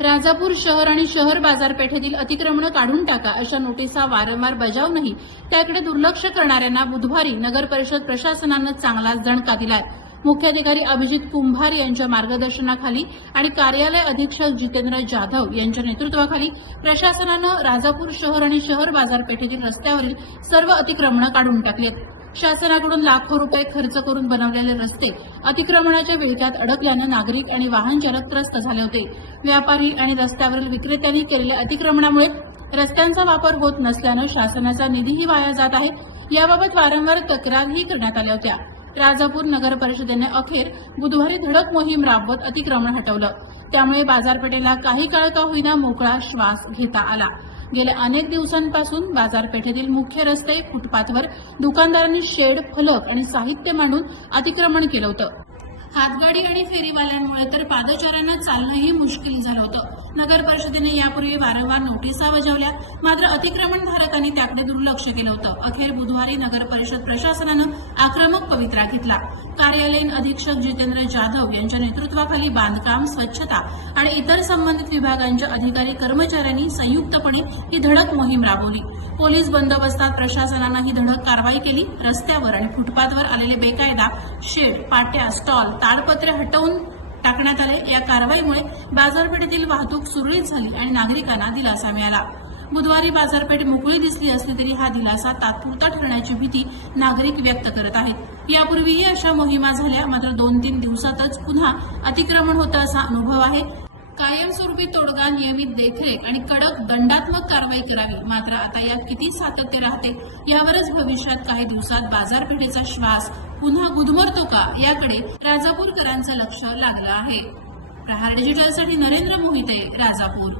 राजापूर शहर आणि शहर बाजारपेठेतील अतिक्रमणं काढून टाका अशा नोटिसा वारंवार बजावूनही त्याकडे दुर्लक्ष करणाऱ्यांना बुधवारी नगर परिषद प्रशासनानं चांगलाच दणका दिलाय। मुख्याधिकारी अभिजित कुंभार यांच्या मार्गदर्शनाखाली आणि कार्यालय अधीक्षक जितेंद्र जाधव यांच्या नेतृत्वाखाली प्रशासनानं राजापूर शहर आणि शहर बाजारपेठेतील रस्त्यावरील सर्व अतिक्रमणं काढून टाकलीत। शासनाकडून लाखो रुपये खर्च करून बनवलेले रस्ते अतिक्रमणाच्या विळख्यात अडकल्यानं नागरिक आणि वाहन चालक त्रस्त झाले होते। व्यापारी आणि रस्त्यावरील विक्रेत्यांनी केलेल्या अतिक्रमणामुळे रस्त्यांचा वापर होत नसल्यानं शासनाचा निधीही वाया जात आहे। याबाबत वारंवार तक्रारही करण्यात आल्या होत्या। राजापूर नगर परिषदेने अखेर बुधवारी धडक मोहीम राबवत अतिक्रमण हटवलं। त्यामुळे बाजारपेठेला काही काळ का होईना मोकळा श्वास घेता आला। गेल्या अनेक दिवसांपासून बाजारपेठेतील मुख्य रस्ते, फुटपाथवर दुकानदारांनी शेड, फलक आणि साहित्य मांडून अतिक्रमण केलं होतं। हातगाडी आणि फेरीवाल्यांमुळे तर पादचाऱ्यांना चालणंही मुश्किल झालं होतं। नगर परिषदेने यापूर्वी वारंवार नोटिसा बजावल्या, मात्र अतिक्रमणधारकांनी त्याकडे दुर्लक्ष केलं होतं। अखेर बुधवारी नगर परिषद प्रशासनानं आक्रमक पवित्रा घेतला। कार्यालयीन अधीक्षक जितेंद्र जाधव यांच्या नेतृत्वाखाली बांधकाम, स्वच्छता आणि इतर संबंधित विभागांच्या अधिकारी कर्मचाऱ्यांनी संयुक्तपणे ही धडक मोहीम राबवली। पोलीस बंदोबस्तात प्रशासनानं ही धडक कारवाई केली। रस्त्यावर आणि फुटपाथवर आलेले बेकायदा शेड, पाट्या, स्टॉल, ताडपत्रे हटवून टाकण्यात आले। या कारवाईमुळे बाजारपेठेतील वाहतूक सुरळीत झाली आणि नागरिकांना दिलासा मिळाला। बुधवारी बाजारपेठ मोकळी दिसली असली तरी हा दिलासा तात्पुरता ठरण्याची भीती नागरिक व्यक्त करत आहेत। यापूर्वीही अशा मोहिमा झाल्या, मात्र 2-3 दिवसातच पुन्हा अतिक्रमण होतं असा अनुभव आहे। कायमस्वरूपी तोडगा, नियमित देखरेख आणि कडक दंडात्मक कारवाई करावी, मात्र आता यात किती सातत्य राहते यावरच भविष्यात काही दिवसात बाजारपेठेचा श्वास पुन्हा गुदमरतो का याकडे राजापूरकरांचं लक्ष लागलं आहे। प्रहार डिजिटलसाठी नरेंद्र मोहिते, राजापूर।